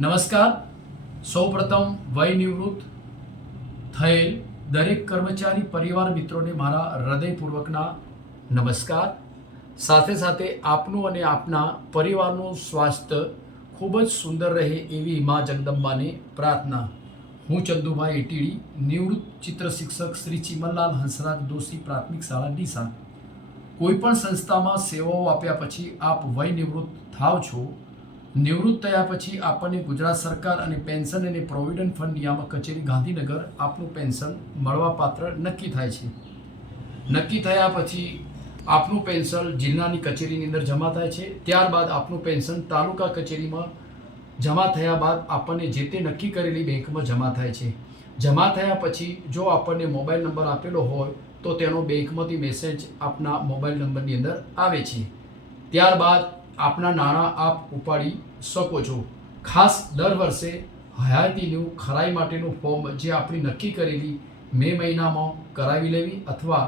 નમસ્કાર. સૌપ્રથમ વય નિવૃત્ત થયેલ દરેક કર્મચારી પરિવાર મિત્રોને મારા હૃદયપૂર્વકના નમસ્કાર. સાથે સાથે આપનું અને આપના પરિવારનું સ્વાસ્થ્ય ખૂબ જ સુંદર રહે એવી મા જગદંબાને પ્રાર્થના. હું ચંદુભાઈ એટીડી, નિવૃત્ત ચિત્ર શિક્ષક શ્રી ચિમનલાલ હંસરાજ દોશી પ્રાથમિક શાળા ડીસા. કોઈપણ સંસ્થામાં સેવાઓ આપ્યા પછી આપ વય નિવૃત્ત થાવ છો. નિવૃત્ત થયા પછી આપણને ગુજરાત સરકાર અને પેન્શન અને પ્રોવિડન્ટ ફંડ નિયામક કચેરી ગાંધીનગર આપનું પેન્શન મળવાપાત્ર નક્કી થાય છે. નક્કી થયા પછી આપનું પેન્શન જિલ્લાની કચેરીની અંદર જમા થાય છે. ત્યારબાદ આપનું પેન્શન તાલુકા કચેરીમાં જમા થયા બાદ આપણને જે તે નક્કી કરેલી બેંકમાં જમા થાય છે. જમા થયા પછી જો આપણને મોબાઈલ નંબર આપેલો હોય તો તેનો બેંકમાંથી મેસેજ આપના મોબાઈલ નંબરની અંદર આવે છે. ત્યારબાદ આપના નાણાં આપ ઉપાડી શકો છો. ખાસ દર વર્ષે હયાતીનું ખરાઈ માટેનું ફોર્મ જે આપણી નક્કી કરેલી મે મહિનામાં કરાવી લેવી અથવા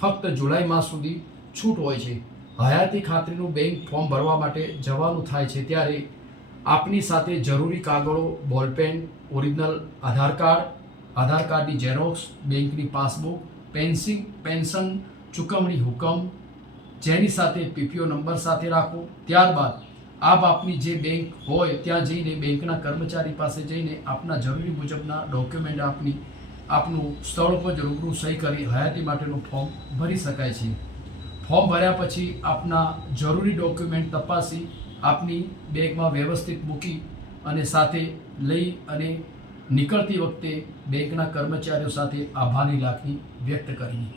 ફક્ત જુલાઈ માસ સુધી છૂટ હોય છે. હયાતી ખાતરીનું બેંક ફોર્મ ભરવા માટે જવાનું થાય છે ત્યારે આપની સાથે જરૂરી કાગળો, બોલપેન, ઓરિજિનલ આધાર કાર્ડની ઝેરોક્સ, બેંકની પાસબુક, પેન્શન ચૂકવણી હુકમ જેની સાથે પીપીઓ નંબર સાથે રાખો. ત્યારબાદ આપ આપની જે બેંક હોય ત્યાં જઈને બેંકના કર્મચારી પાસે જઈને આપના જરૂરી મુજબના ડોક્યુમેન્ટ આપનું સ્થળ પર રૂબરૂ સહી કરી હયાતી માટેનું ફોર્મ ભરી શકાય છે. ફોર્મ ભર્યા પછી આપના જરૂરી ડોક્યુમેન્ટ તપાસી આપની બેંકમાં વ્યવસ્થિત મૂકી અને સાથે લઈ અને નીકળતી વખતે બેંકના કર્મચારીઓ સાથે આભારની લાગણી વ્યક્ત કરી.